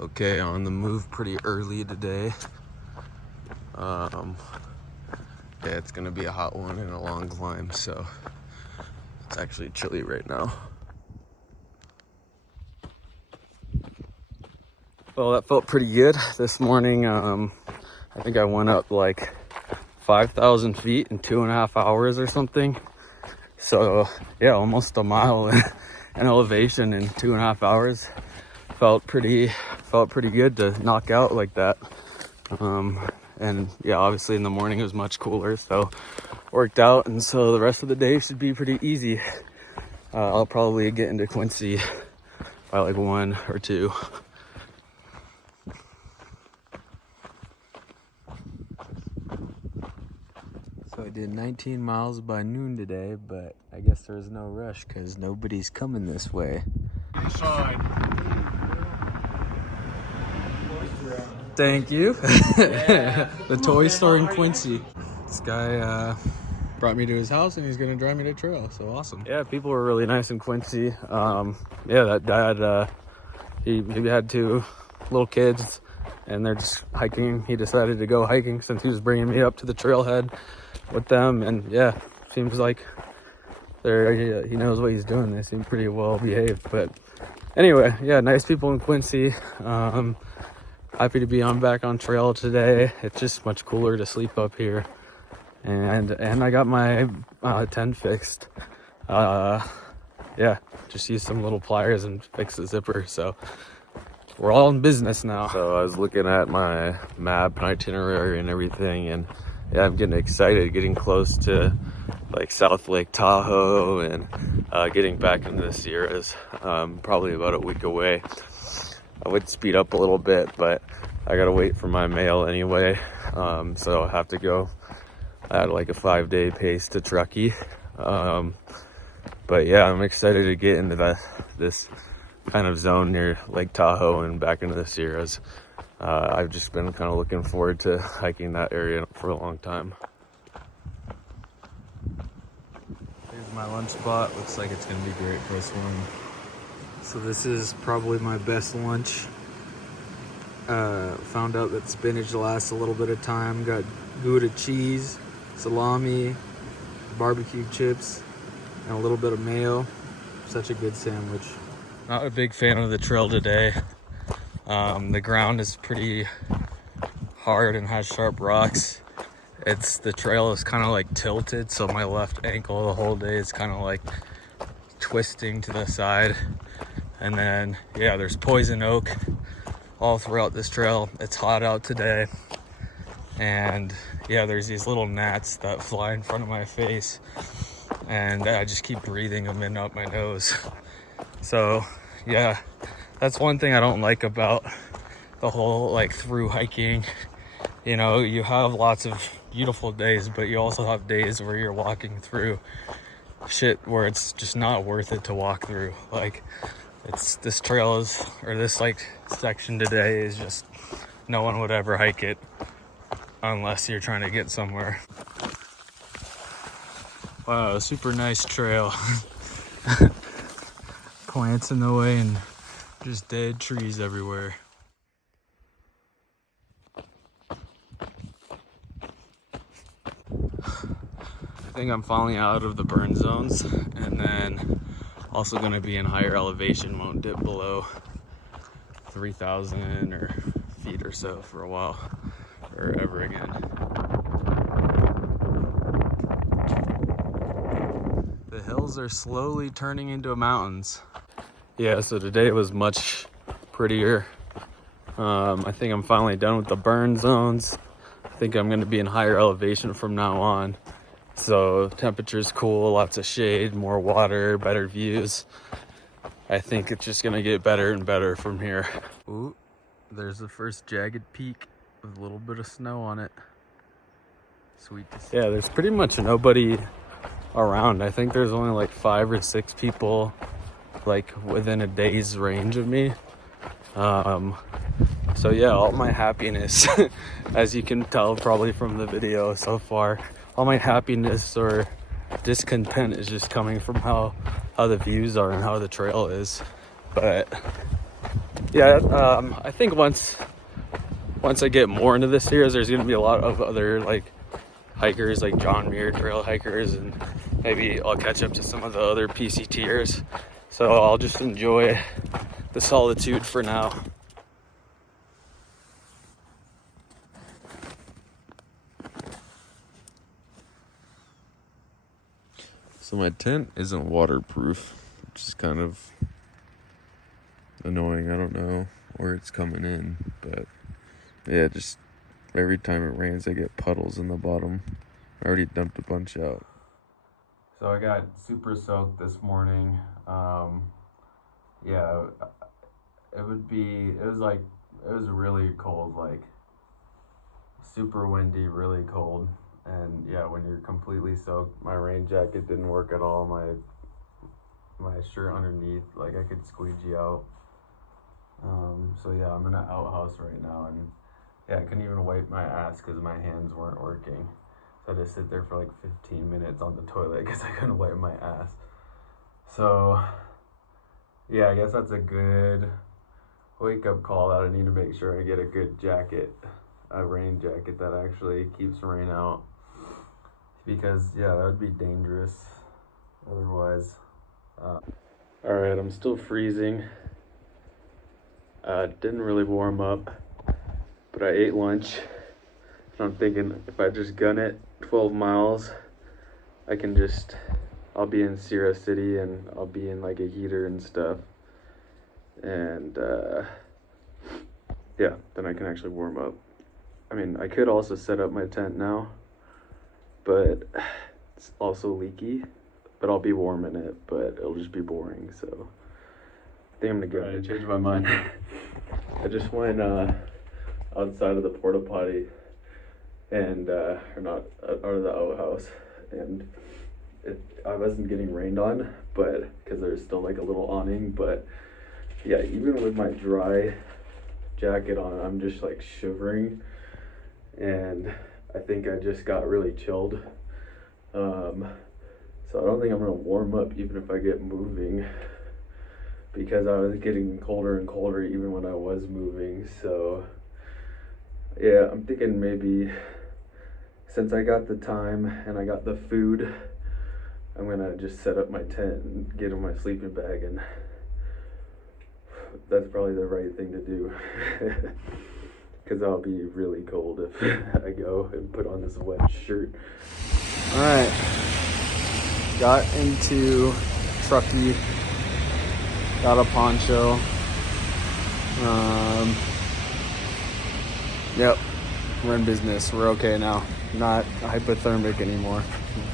Okay, on the move pretty early today. Yeah, it's gonna be a hot one and a long climb, so it's actually chilly right now. Well, that felt pretty good this morning. I think I went up like 5,000 feet in 2.5 hours or something. So yeah, almost a mile in elevation in 2.5 hours. Felt pretty good to knock out like that. And yeah, obviously in the morning it was much cooler, so worked out, and so the rest of the day should be pretty easy. I'll probably get into Quincy by like 1 or 2. So I did 19 miles by noon today, but I guess there's no rush because nobody's coming this way. Thank you. Yeah. The toy store in Quincy. This guy brought me to his house and he's gonna drive me to trail, so awesome. Yeah, people were really nice in Quincy. Yeah, that dad, he had 2 little kids and they're just hiking. He decided to go hiking since he was bringing me up to the trailhead with them, and yeah, seems like he knows what he's doing. They seem pretty well behaved. But anyway, yeah, nice people in Quincy. Happy to be back on trail today. It's just much cooler to sleep up here, and I got my tent fixed. Yeah, just used some little pliers and fixed the zipper, so we're all in business now. So I was looking at my map and itinerary and everything, and yeah, I'm getting excited, getting close to like South Lake Tahoe and getting back into the Sierras. Probably about a week away. I would speed up a little bit, but I gotta wait for my mail anyway. So I have to go at like a 5-day pace to Truckee. But yeah, I'm excited to get into this kind of zone near Lake Tahoe and back into the Sierras. I've just been kind of looking forward to hiking that area for a long time. Here's my lunch spot. Looks like it's gonna be great for us one. So this is probably my best lunch. Found out that spinach lasts a little bit of time. Got Gouda cheese, salami, barbecue chips, and a little bit of mayo. Such a good sandwich. Not a big fan of the trail today. The ground is pretty hard and has sharp rocks. The trail is kind of like tilted, so my left ankle the whole day is kind of like twisting to the side. And then yeah, there's poison oak all throughout this trail. It's hot out today, and yeah, there's these little gnats that fly in front of my face, and I just keep breathing them in up my nose. So yeah, that's one thing I don't like about the whole like through hiking. You know, you have lots of beautiful days, but you also have days where you're walking through shit where it's just not worth it to walk through. Like this trail is, or this like section today is just, no one would ever hike it unless you're trying to get somewhere. Wow, super nice trail. Plants in the way and just dead trees everywhere. I think I'm falling out of the burn zones, and then also going to be in higher elevation, won't dip below 3,000 or feet or so for a while, or ever again. The hills are slowly turning into mountains. Yeah, so today was much prettier. I think I'm finally done with the burn zones. I think I'm going to be in higher elevation from now on. So temperature's cool, lots of shade, more water, better views. I think it's just gonna get better and better from here. Ooh, there's the first jagged peak with a little bit of snow on it. Sweet to see. Yeah, there's pretty much nobody around. I think there's only like 5 or 6 people like within a day's range of me. So yeah, all my happiness, as you can tell probably from the video so far, all my happiness or discontent is just coming from how the views are and how the trail is. But Yeah, I think once I get more into this series, there's gonna be a lot of other like hikers, like John Muir trail hikers, and maybe I'll catch up to some of the other PCTers. So I'll just enjoy the solitude for now. So my tent isn't waterproof, which is kind of annoying. I don't know where it's coming in, but yeah, just every time it rains I get puddles in the bottom. I already dumped a bunch out. So I got super soaked this morning. Yeah, it was really cold, like super windy, really cold. And yeah, when you're completely soaked, my rain jacket didn't work at all. My shirt underneath, like I could squeegee out. So yeah, I'm in an outhouse right now, and yeah, I couldn't even wipe my ass because my hands weren't working. So I had to sit there for like 15 minutes on the toilet because I couldn't wipe my ass. So yeah, I guess that's a good wake-up call that I need to make sure I get a good jacket, a rain jacket that actually keeps rain out. Because yeah, that would be dangerous otherwise. Alright, I'm still freezing. Didn't really warm up, but I ate lunch. And I'm thinking if I just gun it 12 miles, I'll be in Sierra City and I'll be in like a heater and stuff. And yeah, then I can actually warm up. I mean, I could also set up my tent now, but it's also leaky, but I'll be warm in it, but it'll just be boring, so I think I'm gonna go. I changed my mind. I just went outside of the porta potty and or not out of the outhouse, and I wasn't getting rained on, but because there's still like a little awning, but yeah, even with my dry jacket on, I'm just like shivering, and I think I just got really chilled. So I don't think I'm gonna warm up even if I get moving, because I was getting colder and colder even when I was moving. So yeah, I'm thinking maybe since I got the time and I got the food, I'm gonna just set up my tent and get in my sleeping bag, and that's probably the right thing to do. Because I'll be really cold if I go and put on this wet shirt. All right, got into Truckee, got a poncho. Yep, we're in business. We're okay now. Not hypothermic anymore.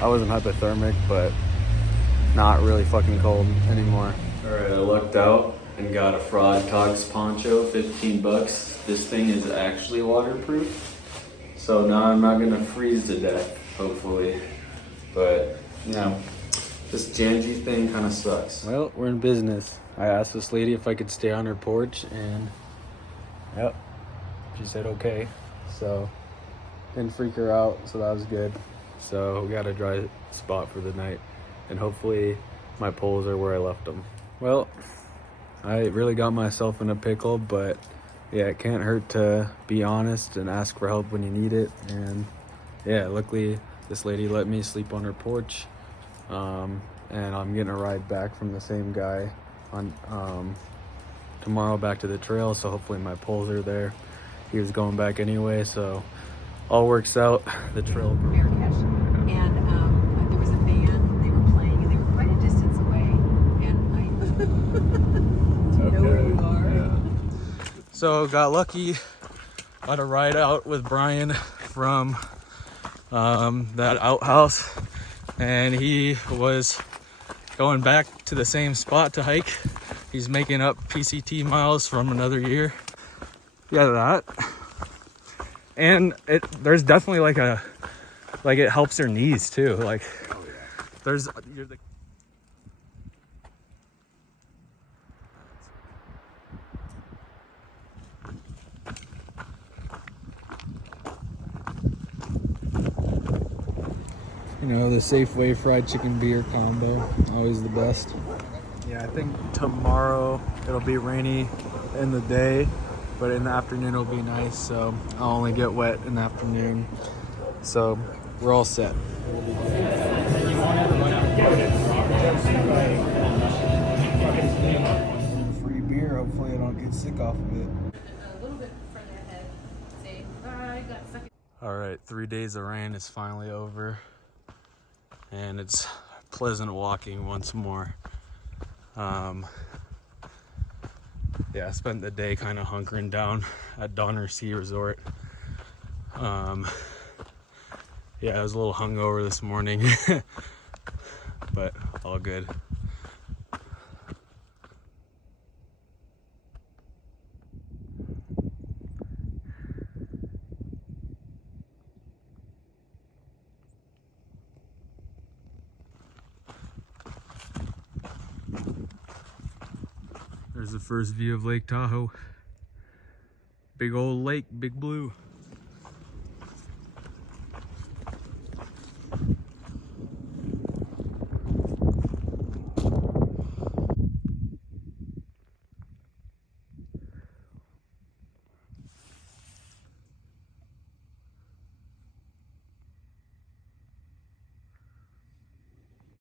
I wasn't hypothermic, but not really fucking cold anymore. All right, I lucked out and got a Frog Togs poncho, 15 bucks. This thing is actually waterproof, so now I'm not gonna freeze to death, hopefully. But, you know, this Janji thing kind of sucks. Well, we're in business. I asked this lady if I could stay on her porch, and yep, she said okay. So, didn't freak her out, so that was good. So, we got a dry spot for the night, and hopefully my poles are where I left them. Well, I really got myself in a pickle, but yeah, it can't hurt to be honest and ask for help when you need it. And yeah, luckily this lady let me sleep on her porch, and I'm getting a ride back from the same guy on tomorrow back to the trail, so hopefully my poles are there. He was going back anyway, so all works out. The trail. And there was a band, they were playing, and they were quite a distance away, and I know where you are. Yeah. So got lucky, got a ride out with Brian from that outhouse, and he was going back to the same spot to hike. He's making up PCT miles from another year. Yeah, that. And there's definitely like it helps your knees too. Like, there's you know, the Safeway fried chicken beer combo, always the best. Yeah, I think tomorrow it'll be rainy in the day, but in the afternoon it'll be nice, so I'll only get wet in the afternoon. So we're all set. Free beer, hopefully I don't get sick off of it. A little bit further ahead, say, I got stuck. All right, 3 days of rain is finally over, and it's pleasant walking once more. Yeah, I spent the day kind of hunkering down at Donner Ski Resort. Yeah, I was a little hungover this morning, but all good. There's the first view of Lake Tahoe. Big old lake, big blue.